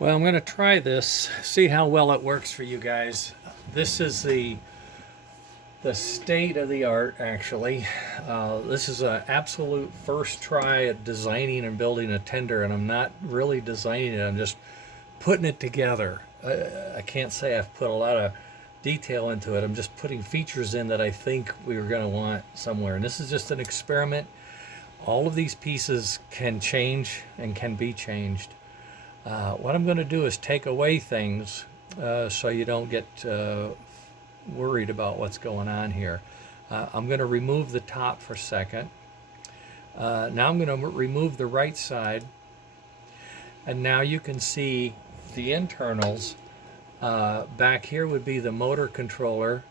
Well, I'm going to try this, see how well it works for you guys. This is the state of the art, actually. This is an absolute first try at designing and building a tender, and I'm not really designing it. I'm just putting it together. I can't say I've put a lot of detail into it. I'm just putting features in that I think we were going to want somewhere. And this is just an experiment. All of these pieces can change and can be changed. What I'm going to do is take away things so you don't get worried about what's going on here. I'm going to remove the top for a second. Now I'm going to remove the right side. And now you can see the internals. Back here would be the motor controller.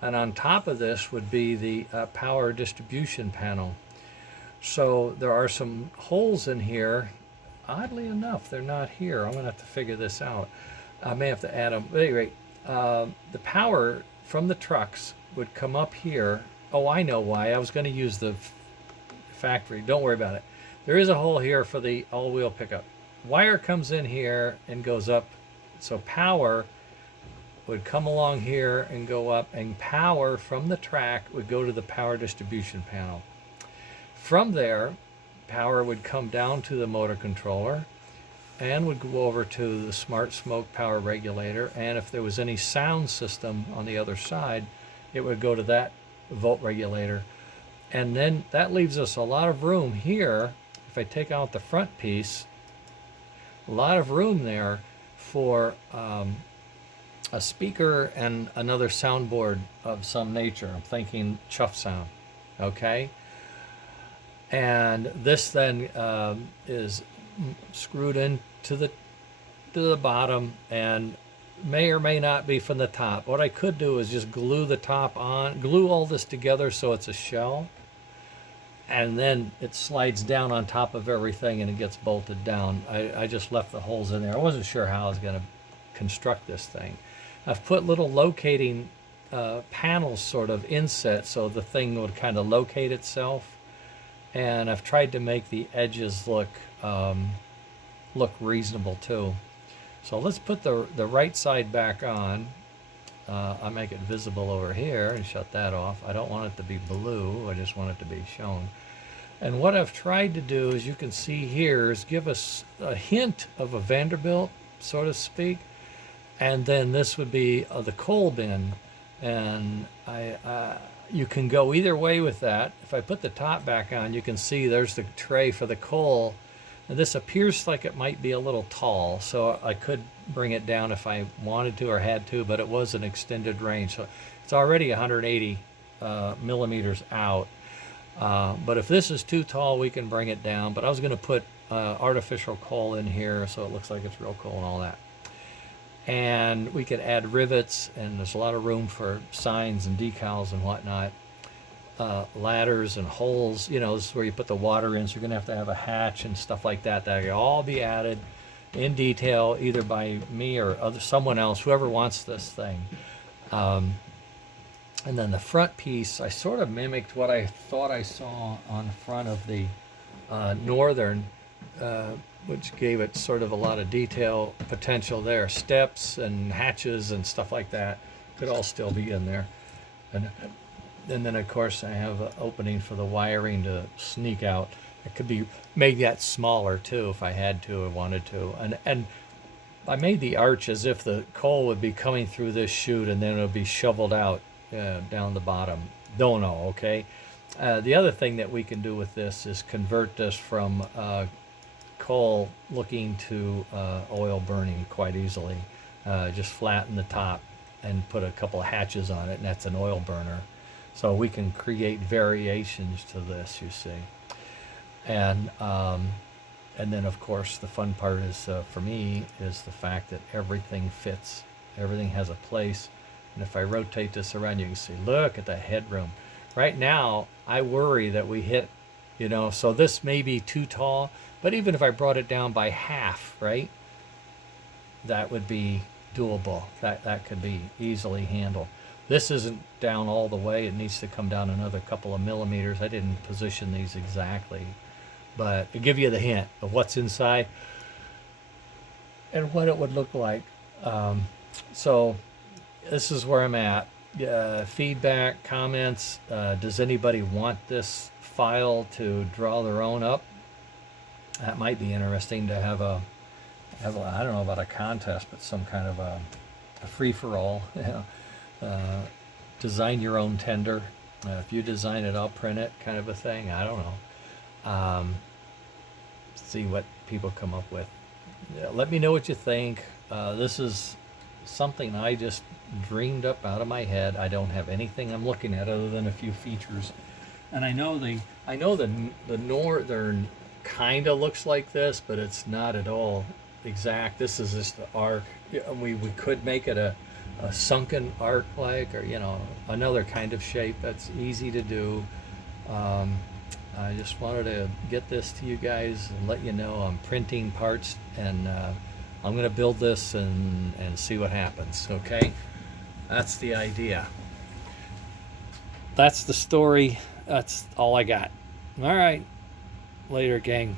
And on top of this would be the power distribution panel. So there are some holes in here. Oddly enough, they're not here. I'm going to have to figure this out. I may have to add them. But anyway, the power from the trucks would come up here. Oh, I know why. I was going to use the factory. Don't worry about it. There is a hole here for the all-wheel pickup. Wire comes in here and goes up. So power would come along here and go up, and power from the track would go to the power distribution panel. From there, power would come down to the motor controller and would go over to the smart smoke power regulator, and if there was any sound system on the other side, it would go to that volt regulator. And then that leaves us a lot of room here. If I take out the front piece, a lot of room there for a speaker and another soundboard of some nature. I'm thinking chuff sound. Okay. And this then is screwed into the bottom and may or may not be from the top. What I could do is just glue the top on, glue all this together so it's a shell, and then it slides down on top of everything and it gets bolted down. I just left the holes in there. I wasn't sure how I was going to construct this thing. I've put little locating panels sort of inset so the thing would kind of locate itself. And I've tried to make the edges look reasonable too. So let's put the right side back on. I'll make it visible over here and shut that off. I don't want it to be blue. I just want it to be shown. And what I've tried to do, as you can see here, is give us a hint of a Vanderbilt, so to speak. And then this would be the coal bin. And you can go either way with that. If I put the top back on, you can see there's the tray for the coal. And this appears like it might be a little tall, so I could bring it down if I wanted to or had to, but it was an extended range. So it's already 180 millimeters out. But if this is too tall, we can bring it down. But I was going to put artificial coal in here so it looks like it's real coal and all that. And we could add rivets, and there's a lot of room for signs and decals and whatnot. Ladders and holes, this is where you put the water in, so you're going to have a hatch and stuff like that. That can all be added in detail, either by me or someone else, whoever wants this thing. And then the front piece, I sort of mimicked what I thought I saw on the front of the Northern, which gave it sort of a lot of detail potential there. Steps and hatches and stuff like that could all still be in there. And then, of course, I have an opening for the wiring to sneak out. It could be made that smaller, too, if I had to or wanted to. And I made the arch as if the coal would be coming through this chute and then it would be shoveled out down the bottom. Don't know, okay? The other thing that we can do with this is convert this from coal looking to oil burning quite easily. Just flatten the top and put a couple of hatches on it, and that's an oil burner. So we can create variations to this, you see. And then, of course, the fun part is, for me, is the fact that everything fits. Everything has a place. And if I rotate this around, you can see, look at the headroom. Right now, I worry that we hit, so this may be too tall. But even if I brought it down by half, right, that would be doable. That could be easily handled. This isn't down all the way. It needs to come down another couple of millimeters. I didn't position these exactly, but to give you the hint of what's inside. and what it would look like. So this is where I'm at. Feedback, comments. Does anybody want this file to draw their own up? That might be interesting to have I don't know about a contest, but some kind of a free for all. Design your own tender. If you design it, I'll print it, kind of a thing. I don't know. See what people come up with. Let me know what you think. This is something I just dreamed up out of my head. I don't have anything I'm looking at other than a few features. And I know the northern kind of looks like this, but it's not at all exact. This is just the arc. We could make it a sunken arc, like, or another kind of shape that's easy to do. I just wanted to get this to you guys and let you know I'm printing parts, and I'm going to build this and see what happens. Okay, that's the idea. That's the story. That's all I got. All right, later, gang.